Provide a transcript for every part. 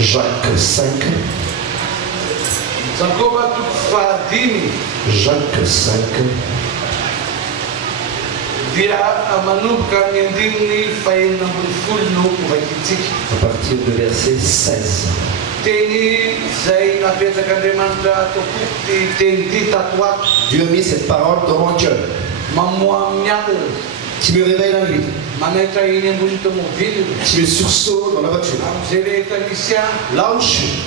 Jacques 5. Jacques 5. À partir du verset 16. Dieu a mis cette parole dans mon cœur. Tu me réveilles la nuit. Tu me sursauts dans la voiture. Là où je suis.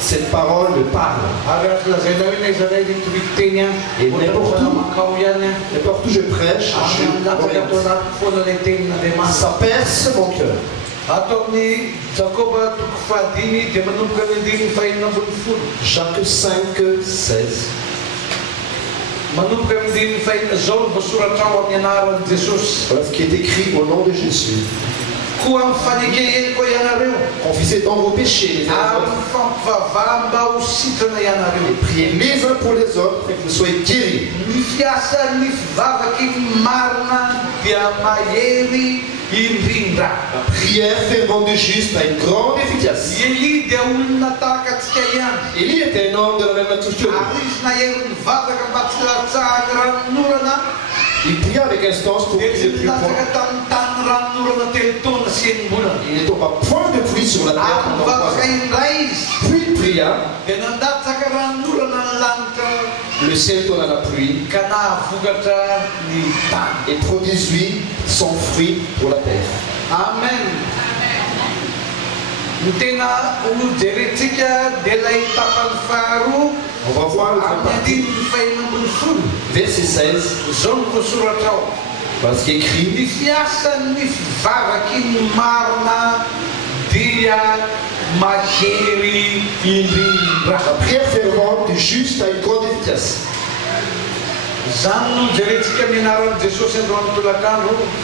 Cette parole me parle. Et n'importe où je prêche, ça perce mon cœur. Jacques 5, 16. Voilà ce qui est écrit au nom de Jésus. Confessez dans vos péchés les uns et priez les uns pour les autres et que vous soyez guéris. La prière fervente du juste a une grande efficacité. Élie était un homme de la même nature que nous. Il pria avec instance pour qu'il ne plût point. Il ne tomba point de pluie sur la terre pendant 3 ans. Puis il pria. Le ciel donna la pluie et produisit son fruit pour la terre. Amen. On va voir le verset 16. Voilà ce qui est écrit. La prière fervente du juste a une grande efficacité.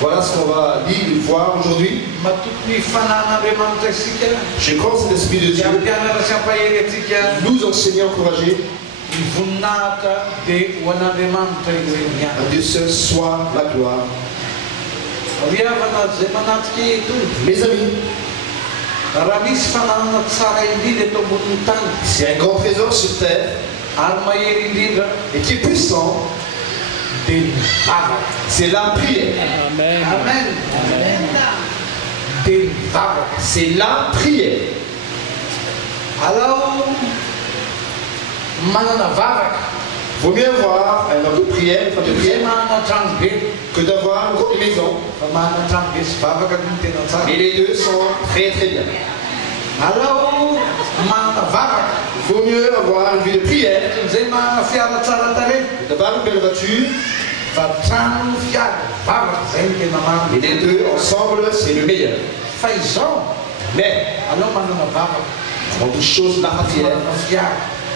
Voilà ce qu'on va lire et voir aujourd'hui. Je crois que c'est l'Esprit de Dieu nous enseigner, encourager. À Dieu seul soit la gloire. Mes amis, c'est un grand trésor sur terre et qui est puissant. C'est la prière. Amen. Amen. C'est la prière. Alors, vaut mieux avoir un ordre de prière, que d'avoir une grande maison. Mais les deux sont très très bien. Alors, vaut mieux avoir une vie de prière, d'avoir une belle voiture. Et les deux ensemble, c'est le meilleur. Mais, avant toute chose, la prière.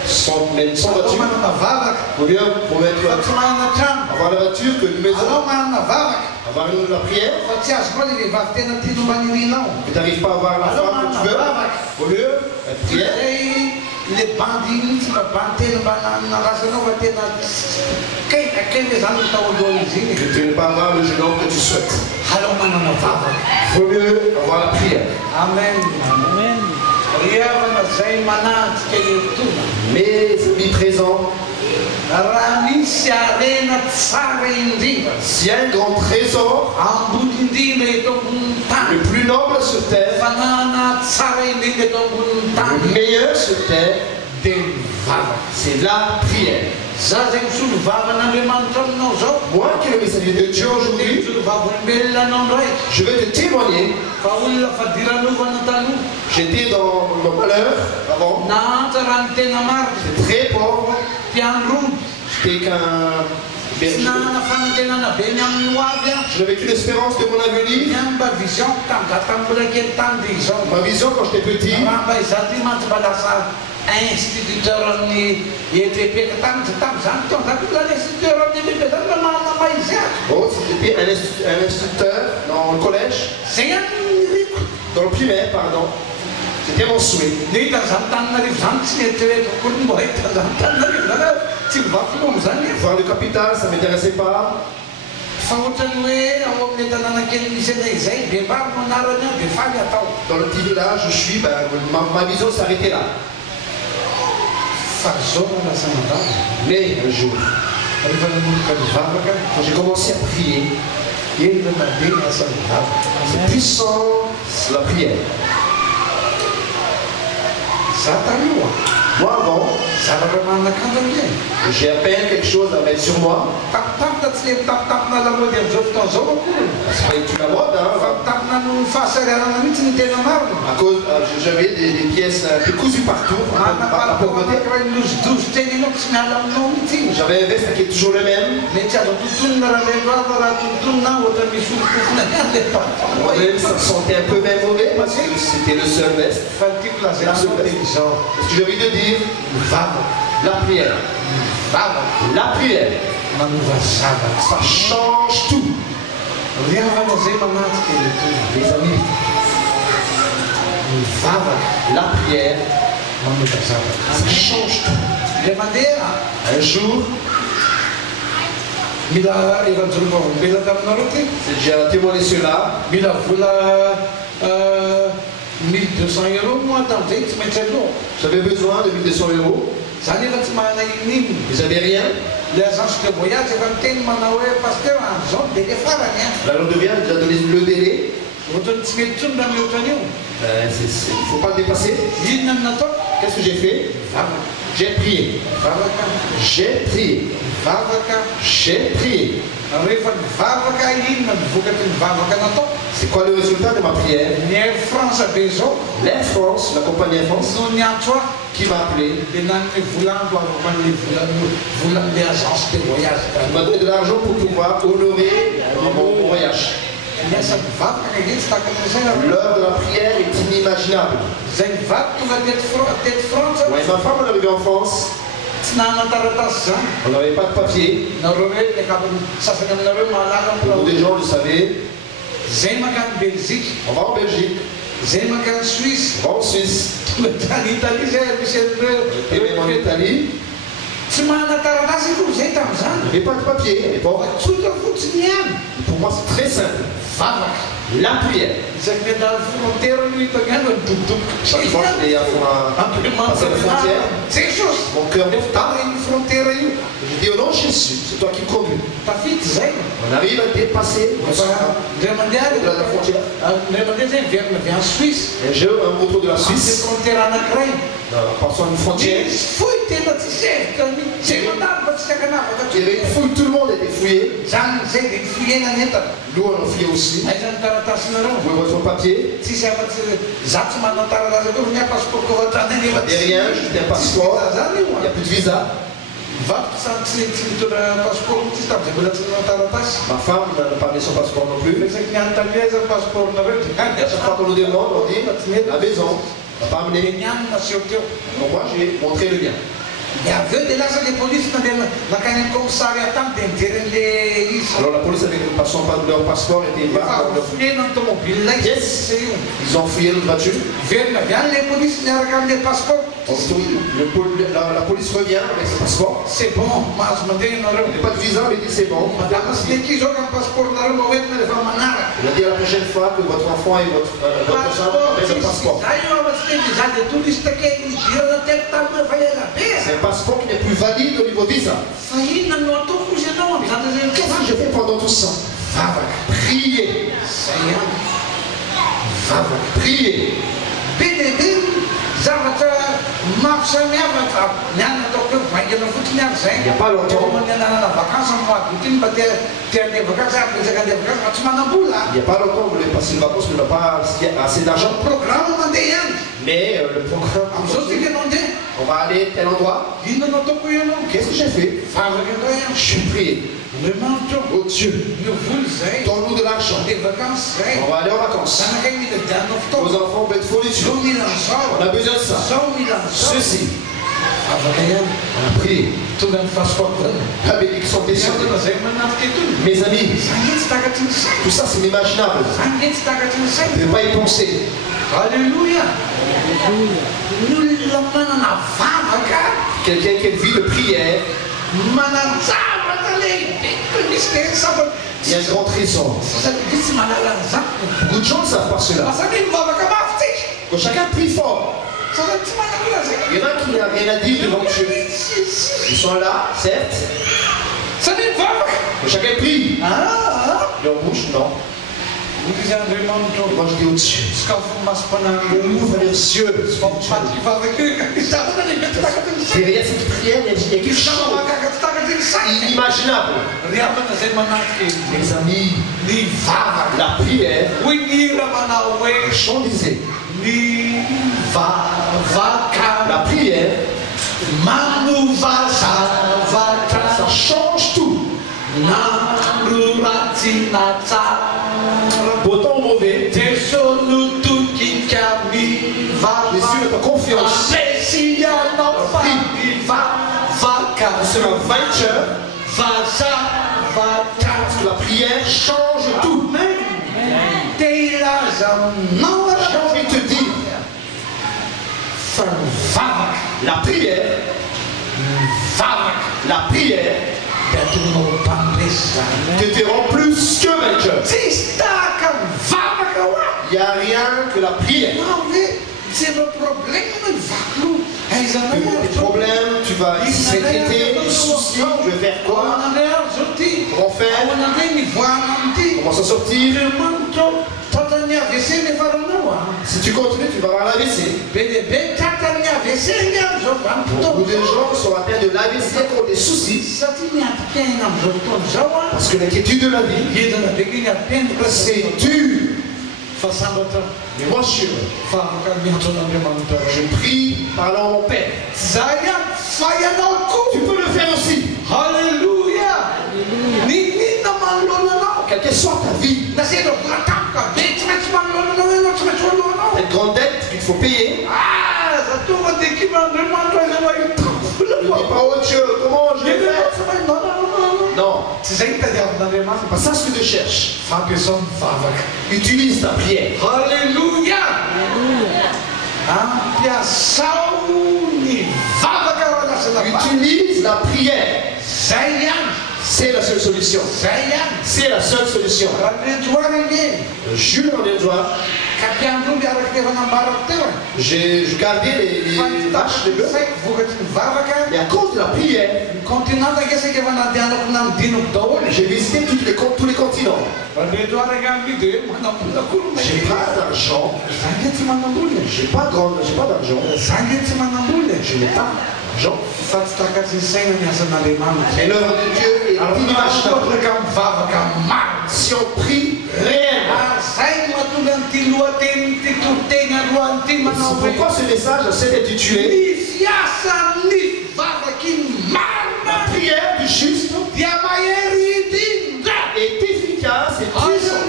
Sans voiture, vaut mieux pour avoir la voiture que une maison. Avoir une la prière. Que tu n'arrives pas à avoir la femme que tu veux. Vaut mieux la prière. Les bandits, que tu ne pas avoir le jeune homme que tu souhaites. Vaut mieux avoir la prière. Amen. Amen. Mes amis présents, s'il y a un grand trésor, le plus noble sur terre, le meilleur sur terre, c'est la prière. Moi qui le messager de Dieu aujourd'hui, je vais te témoigner. J'étais dans le malheur avant. J'étais très pauvre. J'étais qu'un berger. Je n'avais qu'une espérance de mon avenir. Ma vision quand j'étais petit. Oh, c'était un instituteur dans le collège. Dans le primaire, pardon. C'était mon souhait. Voir le capital, ça ne m'intéressait pas. Dans le petit village où je suis, ben, ma vision s'arrêtait là. Mais un jour, quand j'ai commencé à prier, c'est puissant la prière. Moi avant, j'ai à peine quelque chose à mettre sur moi. C'est pas du tout la mode, hein. À cause, j'avais des pièces un peu cousues partout. J'avais un veste qui est toujours le même. Même ça sentait un peu même mauvais parce que c'était le seul veste. Ce que j'ai envie de dire, la prière. La prière. Ça change tout. Les amis, la prière, ça change tout. Un jour, j'ai témoigné cela. 1200 euros, moi, dans le j'avais besoin de 1200 euros. Vous n'avez rien. Alors de bien, j'ai donné le délai. Il ne faut pas le dépasser. Qu'est-ce que j'ai fait? J'ai prié. J'ai prié. J'ai prié. C'est quoi le résultat de ma prière? L'Air France, la compagnie Air France, qui m'a appelé. Il m'a donné de l'argent pour pouvoir honorer mon voyage. L'heure de la prière est inimaginable. Ouais, ma femme est arrivée en France. On n'avait pas de papier. Beaucoup de gens le savaient. On va en Belgique. On va en Suisse. Et même en Italie. Il n'y avait pas de papier. Pour moi, c'est très simple. La prière. Chaque fois que les passer la frontière, mon cœur me tape. Je dis au nom de Jésus, c'est toi qui conduis. On arrive à dépasser la frontière. Et j'ai un retour de la Suisse. En passant une frontière. Il y avait une fouille, tout le monde était fouillé. Nous on a fouillé aussi. Vous voyez votre papier. Derrière, juste un passeport. Il n'y a plus de visa. Ma femme n'a pas mis son passeport non plus. À chaque fois qu'on nous demande, on dit la maison. On n'a pas amené. Donc moi j'ai montré le mien. Alors la police avec leur passeport était bas. Ils ont fouillé notre voiture. La police revient avec ce passeport. C'est bon. Il n'y a pas de visa, mais il dit c'est bon. Il a dit la prochaine fois que votre enfant et votre femme avaient le passeport. C'est un passeport qui n'est plus valide au niveau visa. Qu'est-ce que j'ai fait pendant tout ça? Prier. Prier. Il n'y a pas longtemps. Il n'y a pas longtemps, on voulait passer les vacances, mais on n'a pas assez d'argent. Mais le programme, on va aller à tel endroit. Qu'est-ce que j'ai fait? Je suis prié. Oh Dieu, donne-nous de l'argent. On va aller en vacances. Vos enfants vont être fournis. On a besoin de ça. Ceci. On a prié. La bénédiction descendue. Mes amis, tout ça c'est inimaginable. Je ne peux pas y penser. Alléluia. Quelqu'un qui a une vie de prière. Il y a un grand trésor. Beaucoup de gens ne savent pas cela. Quand chacun prie fort. Il y en a qui n'ont rien à dire devant Dieu. Ils sont là, certes. Quand chacun prie. Leur bouche, non. Moi je dis au-dessus. On ouvre les yeux. Derrière cette prière, il y a quelque chose inimaginable. Mes amis, la prière, Jean disait, la prière, ça change tout. Pourtant mauvais, les yeux de ta confiance, c'est un vainqueur, parce que la prière change tout. J'ai envie de te dire, la prière te rend plus que vainqueur. Il n'y a rien que la prière. C'est le problème. Les problèmes, tu vas s'inquiéter, des soucis, je vais faire quoi? Comment faire? Comment s'en sortir? Si tu continues, tu vas avoir l'AVC. Beaucoup de gens sont atteints de l'AVC pour des soucis. Parce que l'inquiétude de la vie, c'est dur. Mais moi je prie parlant à mon Père. Tu peux le faire aussi. Alléluia. Quelle que soit ta vie, cette grande dette qu'il faut payer. Ne dis pas, oh Dieu, comment je vais faire? Non, c'est pas ça ce que tu cherches. Utilise ta prière. Alléluia. Utilise la prière. C'est la seule solution. C'est la seule solution. Jules en Edouard. J'ai gardé les vaches de bœuf. Et à cause de la prière, j'ai visité tous les continents. J'ai pas d'argent. J'ai pas d'argent. Je n'ai pas d'argent. Et l'œuvre de Dieu est inimaginable. Si on prie réellement. C'est pourquoi ce message s'est intitulé la prière du juste est efficace et puissant.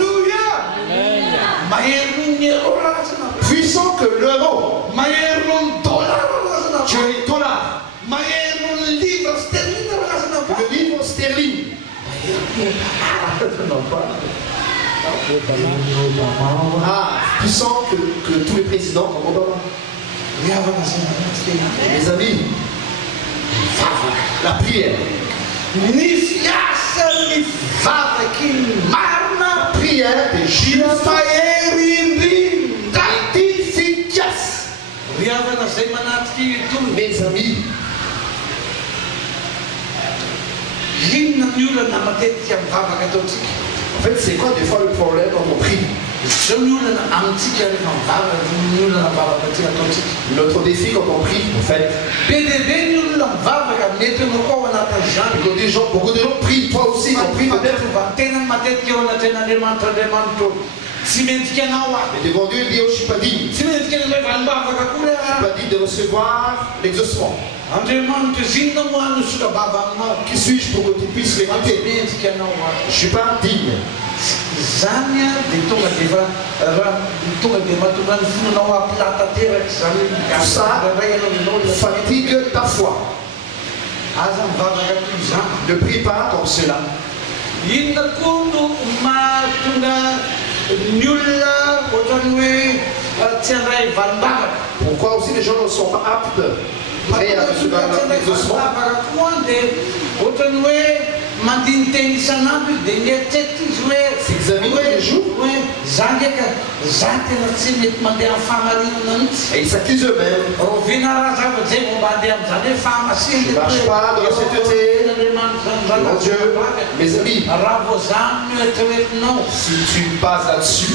Puissant que l'euro. Tu es les dollars. Le livre sterling. Puissant que tous les présidents comme Obama. Mes amis, la prière. La prière des justes est efficace. Mes amis, en fait, c'est quoi des fois le problème quand on prie? Notre défi quand on prie, en fait, beaucoup de gens prient, toi aussi, on prie peut-être. Mais devant Dieu, il dit, oh, je ne suis pas digne. Je ne suis pas digne de recevoir l'exaucement. Qui suis-je pour que tu puisses m'écouter? Je ne suis pas digne. Tout ça fatigue ta foi. Ne prie pas comme cela. Pourquoi aussi les gens ne sont pas aptes prêts à recevoir l'exaucement? s'examine tous les jours et ils s'accusent eux-mêmes. Je ne marche pas dans la sainteté. Mon Dieu, mes amis, si tu passes là-dessus,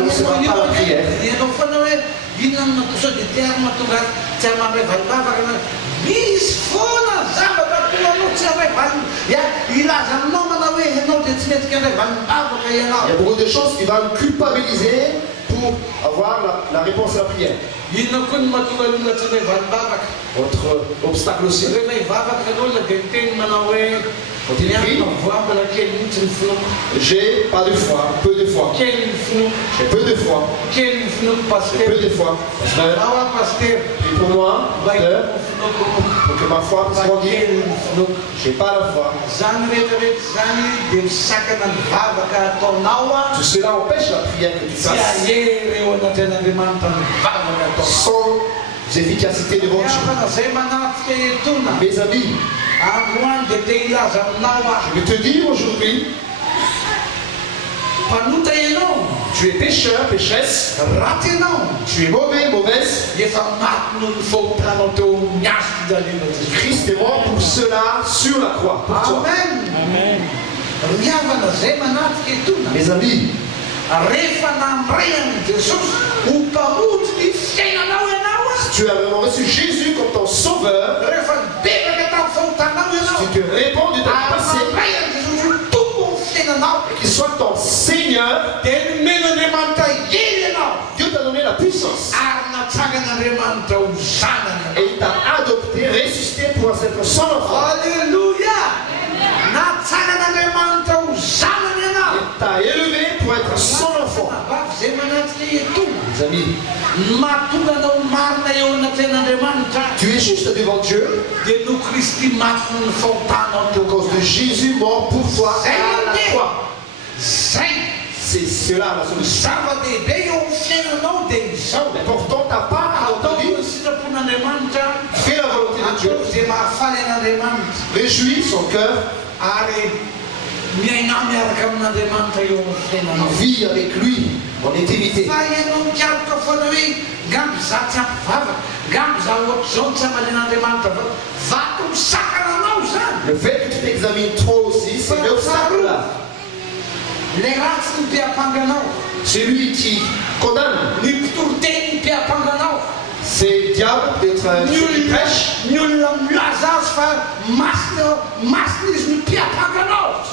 ne sera pas la prière. Il y a beaucoup de choses qui vont nous culpabiliser pour avoir la réponse à la prière. Autre obstacle aussi. Quand il prie, j'ai pas de foi, peu de foi. J'ai peu de foi. J'ai peu de foi. Prie pour moi, pasteur, pour que ma foi puisse grandir. J'ai pas la foi. Tout cela empêche la prière que tu fasses sans efficacité devant Dieu. Mes amis, je vais te dire aujourd'hui, tu es pécheur, pécheresse, tu es mauvais, mauvaise. Christ est mort pour cela sur la croix, pour toi. Amen. Mes amis, si tu as vraiment reçu Jésus comme ton sauveur, si tu te réponds de ta passé, qu'il soit ton Seigneur, Dieu t'a donné la puissance. Et il t'a adopté, ressuscité pour être son enfant. Alléluia. Il t'a élevé pour être son enfant. Mes amis, tu es juste devant Dieu à cause de Jésus mort pour toi à la croix. C'est cela la solution. Mais pourtant ta part dans ta vie, fais la volonté de Dieu. Réjouis son cœur. Vis avec lui en intimité. Le fait que tu t'examines trop aussi, c'est l'obstacle là. C'est lui qui condamne. C'est le diable d'être celui qui prêche.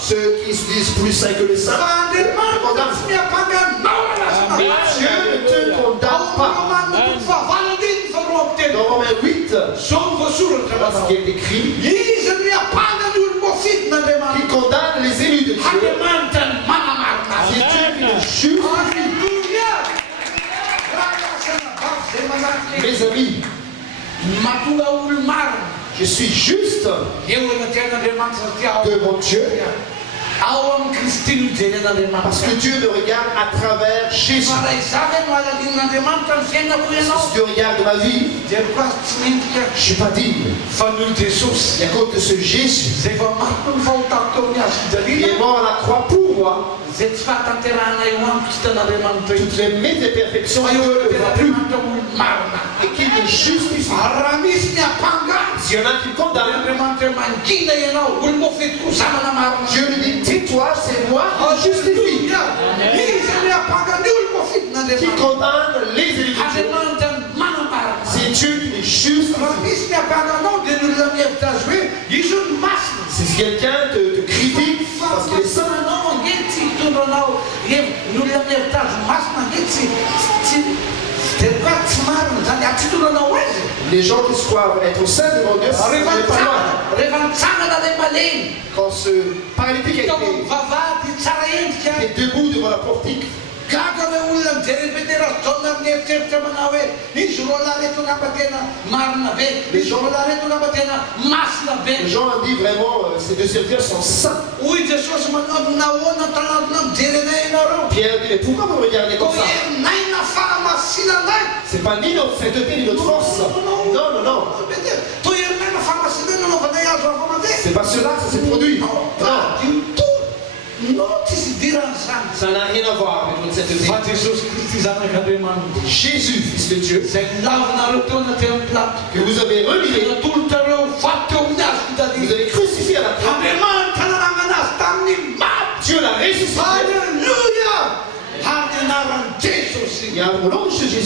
Ceux qui se disent plus saints que les saints. Dieu ne te condamne pas. Dans Romains 8, parce qu'il est écrit qui condamne les élus de Dieu. C'est Dieu qui les juge. Mes amis, je suis juste devant Dieu parce que Dieu me regarde à travers Jésus. Si Dieu regarde ma vie, je ne suis pas digne. Et à cause de ce Jésus, il est mort à la croix pour moi. Toutes mes imperfections ne le voient plus. Et qu'il me justifie. S'il y en a qui condamnent, Dieu lui dit, tais-toi, c'est moi qui justifie. Qui condamne les élus de Dieu. C'est Dieu qui les justifie. Si quelqu'un te critique parce qu'il est saint, les gens qui se croient être saints devant Dieu, c'est pas loin. Quand ce paralytique était debout devant la portique, les gens ont dit vraiment ces deux serviteurs sont saints. Pierre dit mais pourquoi vous me regardez comme ça? C'est pas ni notre sainteté ni notre force. Non, non, non. C'est pas cela que ça s'est produit. Non. Ça n'a rien à voir avec notre sainteté. Jésus, Fils de Dieu, que vous avez relié, vous avez crucifié à la croix. Dieu l'a ressuscité. Il y a un nom de Jésus.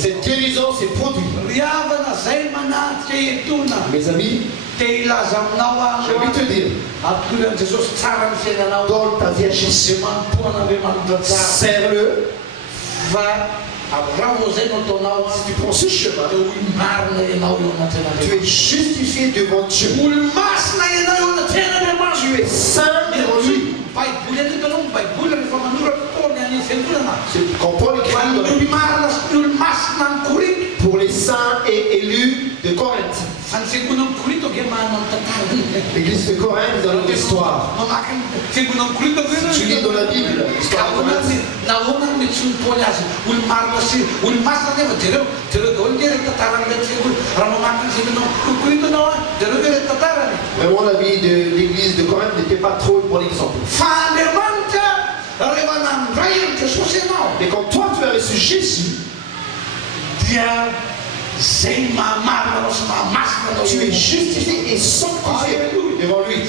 Cette guérison s'est produite. Mes amis, j'ai envie de te dire, dans ta vie à Jésus, serre-le. Si tu prends ce chemin, tu es justifié devant Dieu. Tu es saint devant lui. Quand Paul écrit dans la Bible pour les saints et élus de Corinthe. L'église de Corinthe dans notre histoire. Tu lis dans la Bible l'histoire de Corinthe. Vraiment la vie de l'église de Corinthe n'était pas trop un bon exemple. Mais quand toi tu as reçu Jésus, tu es justifié et sanctifié devant lui.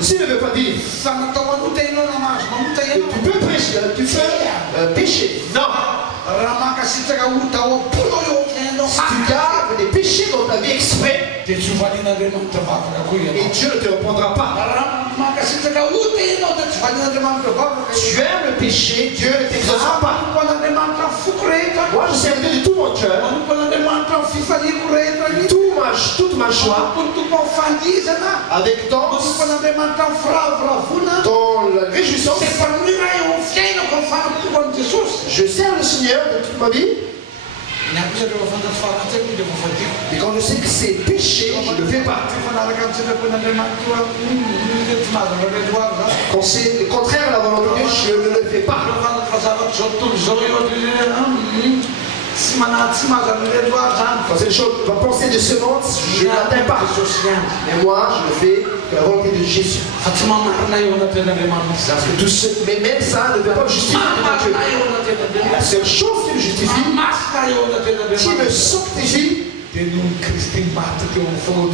Ceci ne veut pas dire que tu peux prêcher, tu peux pécher. Non. Si tu gardes des péchés dans ta vie exprès, et Dieu ne te reprendra pas. Tu aimes le péché, Dieu ne t'exaucera pas. Moi je sers Dieu de tout mon cœur, toute ma joie, avec danse, dans la réjouissance. Je sers le Seigneur de toute ma vie. Et quand je sais que c'est péché, je ne le fais pas. Quand c'est le contraire de la volonté de Dieu, je ne le fais pas. Quand c'est une chose, ma pensée de semence, je ne l'atteins pas. Mais moi, je le fais de la volonté de Jésus. Parce que tout ce, mais même ça ne veut pas me justifier devant Dieu. La seule chose qui me justifie, qui me sanctifie, de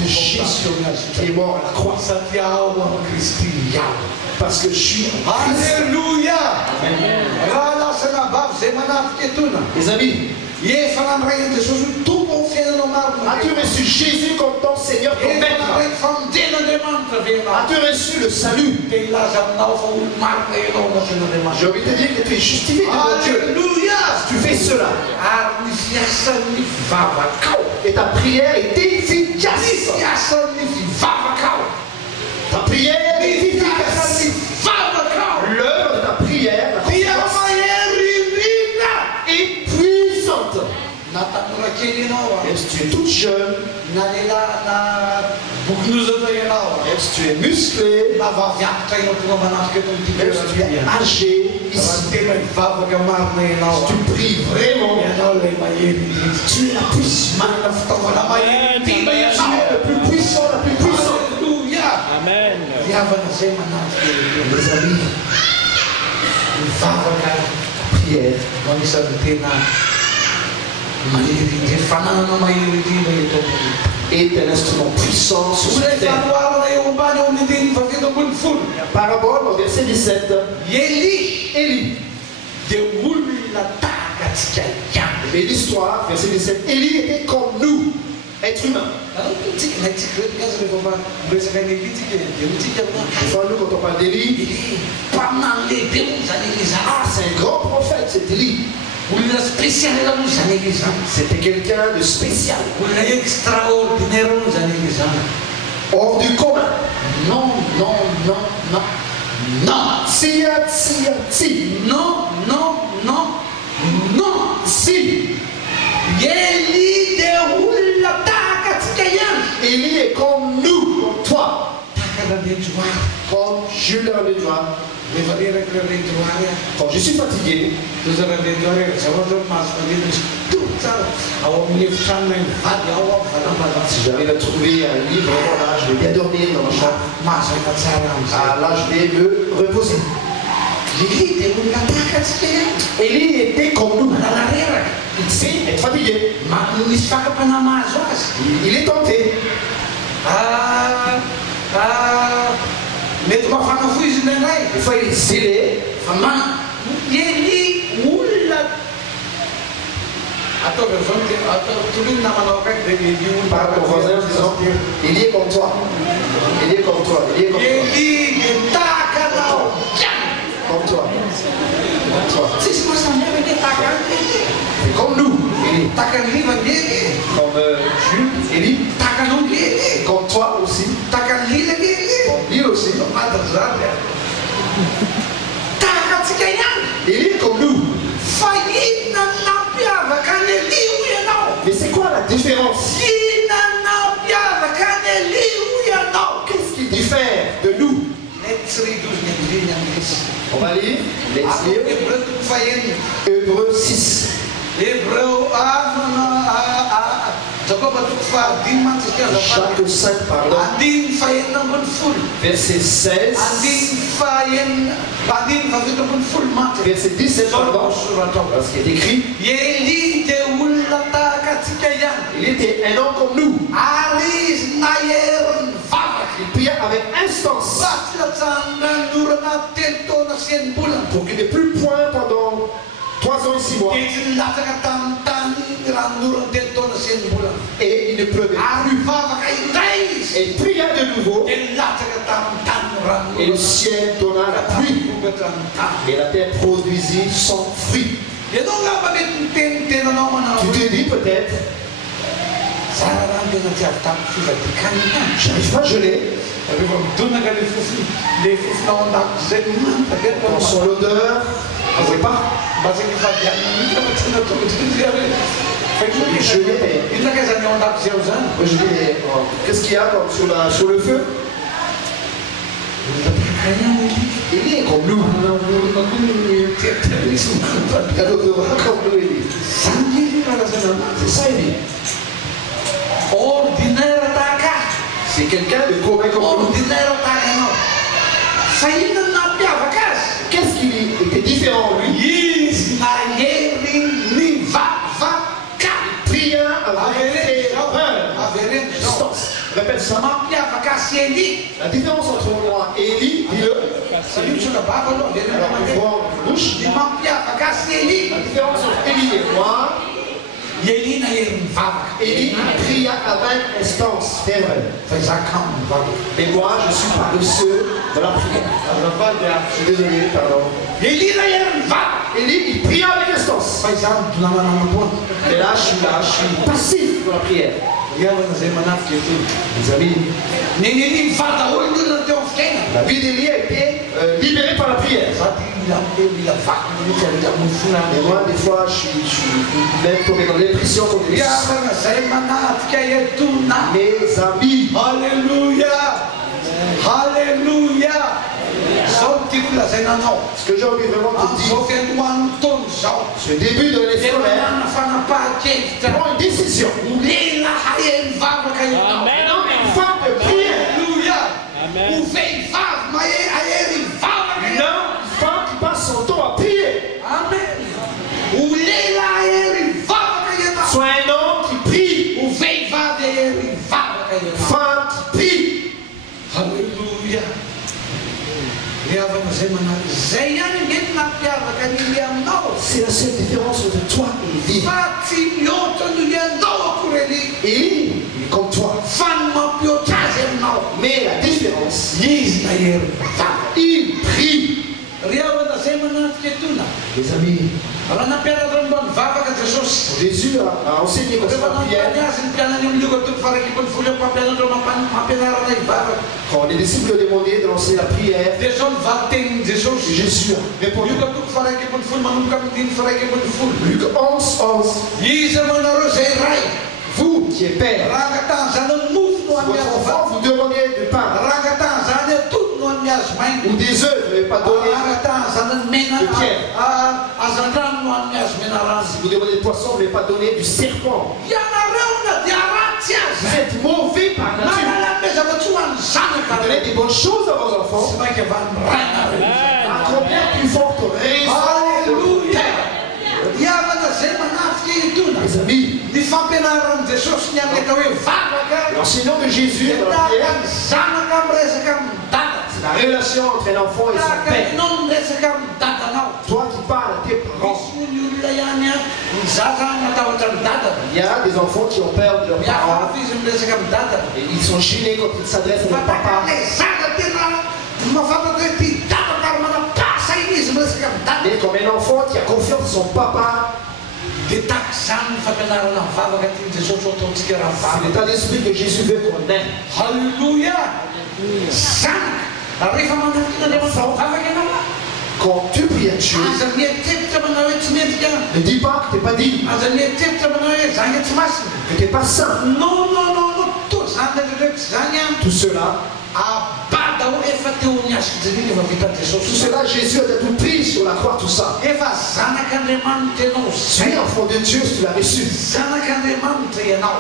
Jésus qui est mort à la croix. Parce que je suis Alléluia. Les amis, as-tu reçu Jésus comme ton Seigneur, ton Maître? As-tu reçu le salut? J'ai envie de te dire que tu es justifié devant Dieu. Si tu fais cela, et ta prière est efficace. Ta prière est efficace. L'œuvre de ta prière est puissante. Même si tu es toute jeune, même si tu es musclé, même si tu es âgé, ici, si tu pries vraiment, tu es la puissante. Tu es le plus puissant, la plus puissante. Amen. Mes amis, prière est un instrument puissant sur cette terre. Parabole au verset 17. Élie. Mais l'histoire, verset 17, Élie était comme nous, être humain. Des fois, nous, quand on parle d'Élie, c'est un grand prophète, c'est Élie. C'était quelqu'un de spécial. Hors du commun. Non, non, non, non. Non. Si. Non, non, non. Non. Si. Élie est comme nous, comme toi. Quand je leur nettoie, quand je suis fatigué, si j'arrive à trouver un livre, là, je vais bien dormir dans ma chambre. Là, je vais me reposer. Élie était comme nous. Il sait être fatigué. Il est tenté. Des fois, il est zélé. Par rapport au voisin, en disant, Élie est comme toi. Élie est comme toi. Élie est comme toi. Comme toi. Comme toi. C'est comme nous. Élie. Comme Jules. Élie. Comme toi aussi. Comme lui aussi. Élie est comme nous. Mais c'est quoi la différence? Qu'est-ce qui diffère de nous? On va lire. Hébreux 6. Jacques 5, pardon. Verset 16. Verset 17, pardon. Parce qu'il est écrit. Il était un homme comme nous. Il pria avec instance pour qu'il n'ait plus point pendant 3 ans et 6 mois. Et il ne pleuvait plus. Et il pria de nouveau. Et le ciel donna la pluie. Et la terre produisit son fruit. Tu te dis peut-être, j'arrive pas à geler. On sent l'odeur. On ne sait pas. Qu'est-ce qu'il y a sur le feu? Il est comme nous. C'est ça, il dit. C'est quelqu'un de commun comme nous. Qu'est-ce qui était différent lui? Il pria avec instance. Répète ça. La différence entre moi et Élie, dis-le. Alors on voit en bouche. La différence entre Élie et moi. Élie pria avec instance. Mais moi, je suis paresseux de la prière. Je suis désolé, pardon. Élie, il pria avec instance. Et là, je suis passif dans la prière. Les amis, la vie d'Élie a été libérée par la prière. Et moi, des fois, je suis même tombé dans l'impression qu'on est. Mes amis, alléluia, alléluia. Ce que j'ai envie vraiment de dire, ce début de l'année scolaire, prends une décision. Amen. Une femme de prière. Amen. Non, une femme qui passe son temps à prier. Sois un homme qui prie. Femme qui prie. Alléluia. C'est la seule différence entre toi et Élie. Élie, il est comme toi. Mais la différence, il prie. Les amis, Jésus a enseigné comme ça la prière. Quand les disciples ont demandé de lancer la prière, Jésus a répondu. Luc 11. Vous qui êtes père, votre enfant vous demandez du pain. ou des œufs, vous n'avez pas donné de pierre. Si vous demandez des poissons, vous n'avez pas donné du serpent. Vous êtes mauvais par nature. Vous donnez des bonnes choses à vos enfants. À combien plus forte raison? Alléluia. Mes amis, l'enseignement de Jésus dans la prière, c'est la relation entre l'enfant et son père. Toi qui parles à tes parents. Il y a des enfants qui ont peur de leurs parents et ils sont gênés quand ils s'adressent à leur papa. Mais comme un enfant qui a confiance en son papa, c'est l'état d'esprit que Jésus veut qu'on ait. Alléluia. Quand tu pries à Dieu, ne dis pas que tu n'es pas digne, que tu n'es pas saint. Non. Tout cela, Jésus a tout pris sur la croix, tout ça. Tu es enfant de Dieu, tu l'as reçu.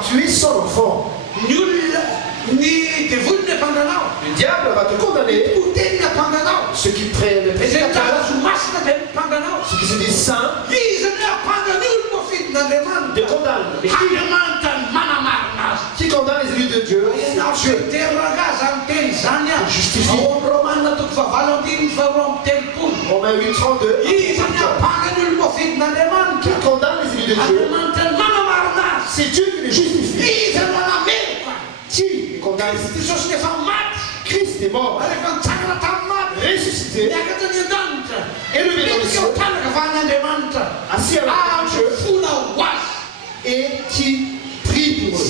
Tu es son enfant. Le diable va te condamner. Ceux qui prennent le prédicateur, ceux qui se disent saints, te condamnent. Mais qui condamne les élus de Dieu? C'est Dieu. Justifie. Romains 8:32. Qui condamne les élus de Dieu? C'est Dieu qui les justifie. Qui condamne? Christ est mort, ressuscité, élevé dans les cieux, assis avec Dieu, et qui prie pour eux.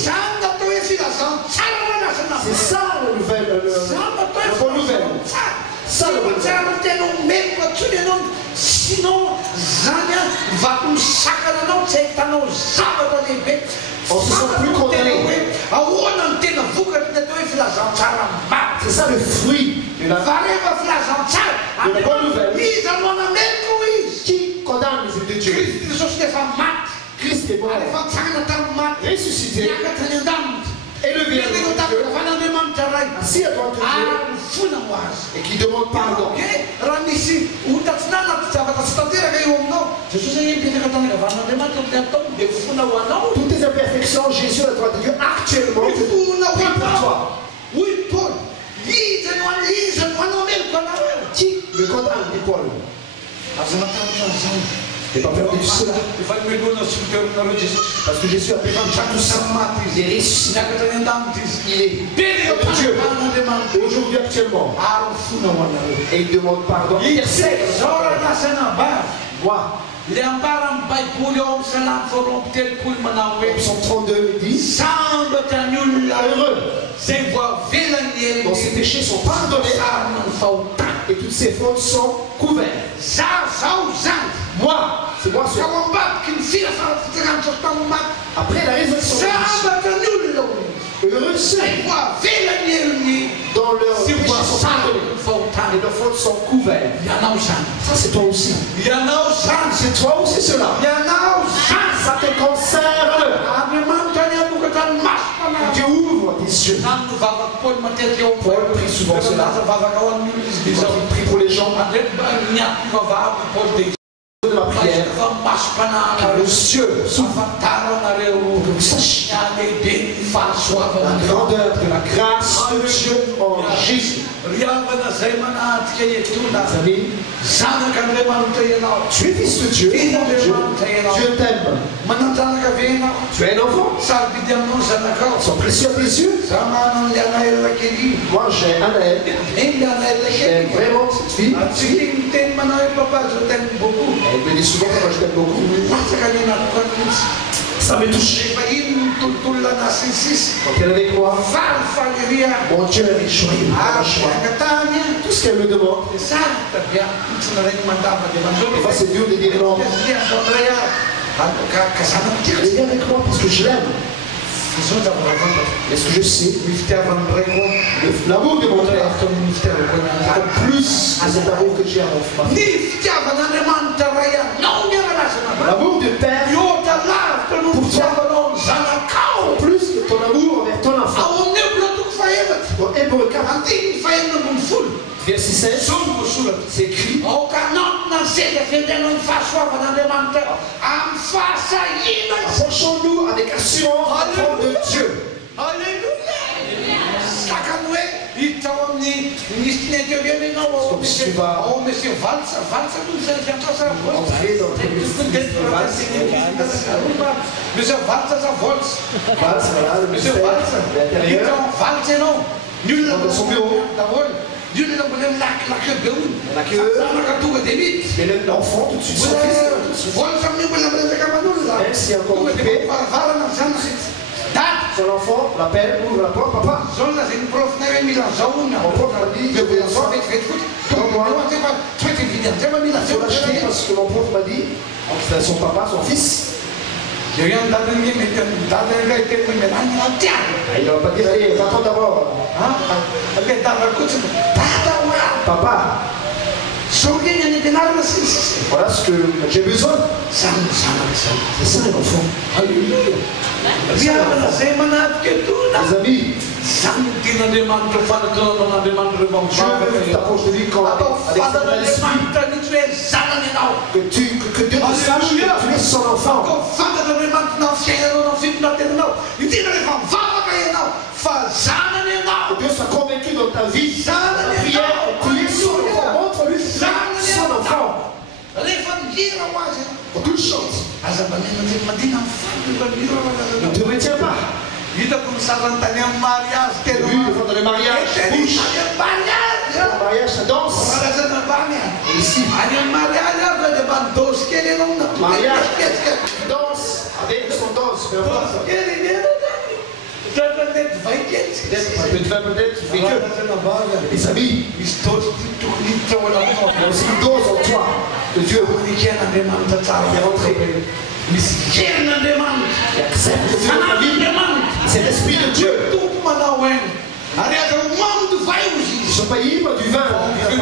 C'est ça la nouvelle, la bonne nouvelle. Ça la bonne nouvelle. Sinon, on se sent plus condamné. C'est ça le fruit de la bonne nouvelle. Qui condamne les élus de Dieu? Christ est mort, ressuscité, élevé à Dieu, assis à droite de Dieu, et qui demande pardon. Toutes tes imperfections, Jésus à droite de Dieu, actuellement, te prie pour toi. Qui me condamne, dit Paul? N'ai pas peur de tout cela. Parce que Jésus a payé tout ça. Il est ressuscité. Il est béni de Dieu. Aujourd'hui, actuellement. Et il demande pardon. Moi. Psaume 32 dit heureux dont ses péchés sont pardonnés et toutes ses fautes sont couvertes. Moi, c'est moi seul. Après la résurrection, heureux ceux dont leurs péchés sont pardonnés et leurs fautes sont couvertes. Ça, c'est toi aussi. C'est toi aussi cela. Ça te concerne. Tu ouvres tes yeux. Paul prie souvent cela. Il prie pour les gens. De la prière, car le cieux s'ouvre pour que vous sachiez la grandeur de la grâce de Dieu en Jésus. Amis, tu es fils de Dieu. Dieu t'aime. Tu es un enfant. Ils sont précieux à tes yeux. Moi j'ai Anaël. J'aime vraiment cette fille. Elle me dit souvent que je t'aime beaucoup. Ça me touche. Quand elle est avec moi, mon Dieu est joyeux. Tout ce qu'elle me demande. Et ça c'est dur de dire non. Elle est avec moi parce que je l'aime. Est-ce que je sais l'amour de mon père plus à cet amour que j'ai à mon frère. L'amour du père pour toi plus que ton amour envers ton enfant. Dans Hébreux 4, verset 16, c'est écrit. Approchons-nous avec assurance devant de Dieu. Comme si tu vas entrer dans dans son bureau. Mais l'enfant tout de suite son fils. Même s'il est encore occupé, son enfant l'appelle, ouvre la porte, papa. Mon prof m'a dit, je vais l'enfant. Il faut l'acheter parce que mon prof m'a dit, son papa, son fils. Il ne va pas dire, allez, va-t'en d'abord. Papa, voilà ce que j'ai besoin. C'est ça l'enfant. Alléluia. Les amis, Dieu t'approche de lui quand avec l'esprit que Dieu te sache que tu es son enfant. Que Dieu soit convaincu dans ta vie, la prière, tu es son enfant. Montre-lui son enfant. Pour toute chose. Ne te retiens pas. Lui, devant le mariage, bouge. Le mariage, ça danse. Et ici, mariage, danse avec son danse. Peut-être vainqueur. Les amis, il y a aussi une dose en toi de Dieu qui est rentré. Qui accepte de vivre la vie. C'est l'esprit de Dieu. Ils ne sont pas ivres du vin, mais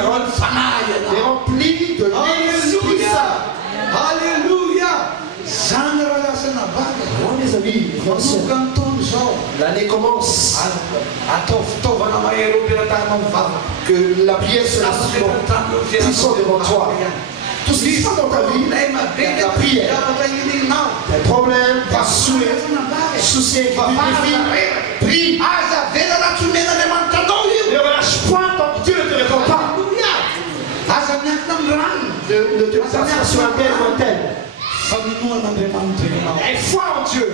remplis de l'Esprit Saint. Alléluia. Alors mes amis, l'année commence. Que la prière soit puissante devant toi. Tout ce qui se passe dans ta vie, la prière, les problèmes, tes soucis, prie. Ne relâche point tant que Dieu ne te répond pas. Ne te passe pas sur un tel ou un tel. Et foi en Dieu.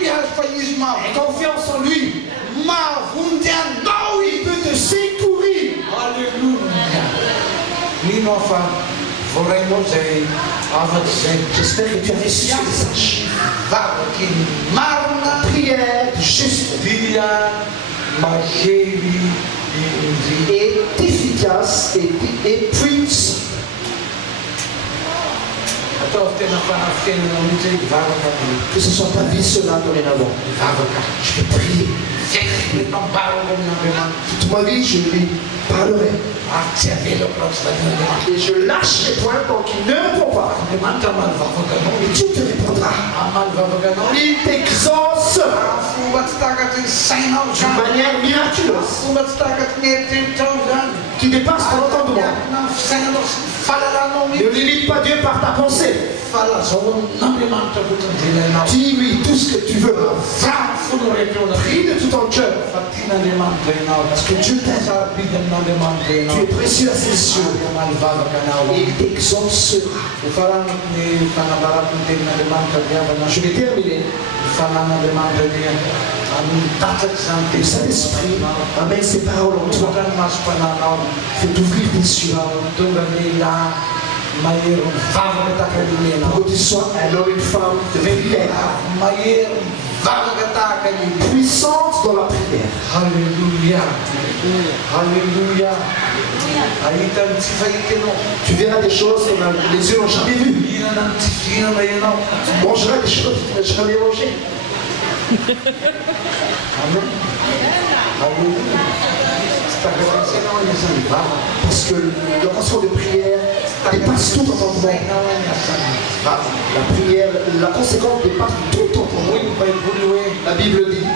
Et confiance en lui. Il peut te secourir. Alléluia. J'espère que tu as reçu ce message. Prière juste est efficace et puissante. Que ce soit ta vie cela dorénavant. Je vais prier. Toute ma vie, je lui parlerai. Et je lâche les poings pour qu'il ne répond pas. Et Dieu te répondra. Il t'exauce d'une manière miraculeuse qui dépasse ton entendement. Ne limite pas Dieu par ta pensée. Dis-lui tout ce que tu veux. Prie de tout ton cœur. Parce que Dieu t'aime. Tu es précieux à ses yeux. Et il t'exaucera. Je vais terminer. Le Saint-Esprit amène ses paroles en toi. Fait t'ouvrir tes yeux. Pour que tu sois un homme et une femme de prière. Puissante dans la prière. Alléluia. Alléluia. Tu verras des choses que les yeux n'ont jamais vues. Tu mangeras des choses que tu n'as jamais mangées. Parce que l'oraison de prière dépasse tout entendement. La prière, la conséquence dépasse tout entendement. La Bible dit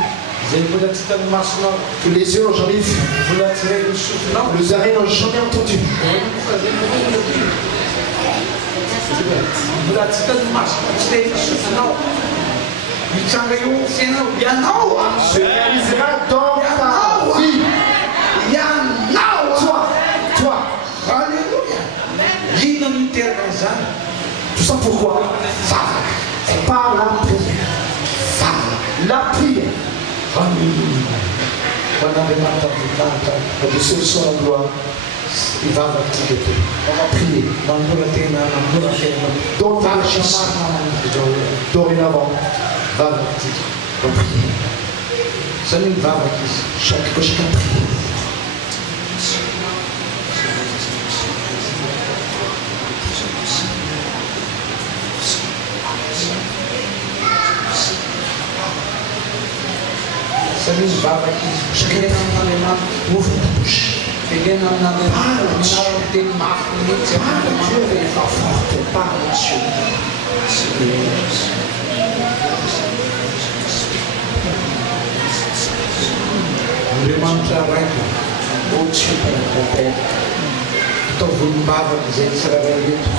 que les yeux n'ont jamais vu, les oreilles n'ont jamais entendu. Se réalisera dans ta vie. Toi. Alléluia. Tout ça pourquoi? Par la prière. La prière. De ceux sont en gloire, il va activer tout. On va prier. Donc, va dorénavant, va activer. On va prier. Chacun prie. Chacun ouvre ta bouche. Parle, Dieu. Oh Dieu, mon Père.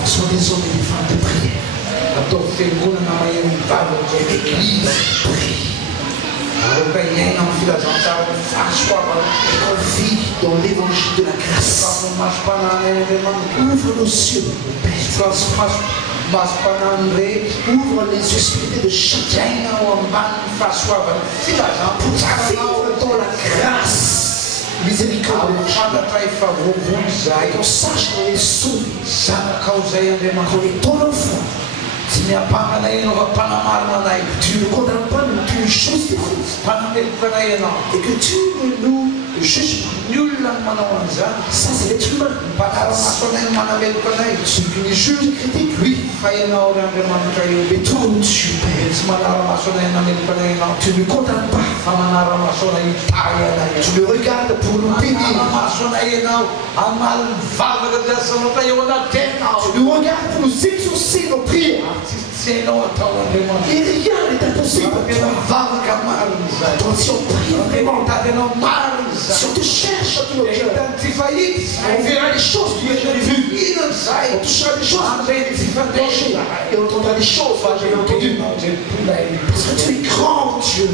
Sois des hommes et des femmes de prière. L'église prie. On vit dans l'évangile de la grâce. Ouvre nos yeux, Père. Ouvre les yeux spirituels de chacun pour vivre dans la grâce. Miséricorde et qu'on sache qu'on est sauvé, qu'on est ton enfant. Tu ne condamnes pas une chose de faux et que tu ne nous juges pas. Ça c'est l'être humain. Celui qui nous juge critique lui. Mais toi, Dieu Père, tu ne condamnes pas. Tu me regardes pour nous bénir. Tu nous regardes pour nous exaucer nos prières. Et rien n'est impossible pour toi. Donc si on prie vraiment, si on te cherche dans nos cœurs, on verra les choses que tu n'as jamais vues. On touchera des choses que tu n'as jamais vues. Et on entendra des choses que tu n'as jamais entendues. Parce que tu es grand, Dieu.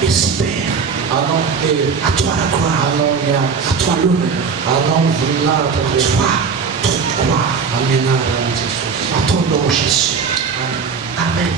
Merci Père. À toi la gloire. À toi l'honneur. À toi toute gloire. À ton nom Jésus. Amen.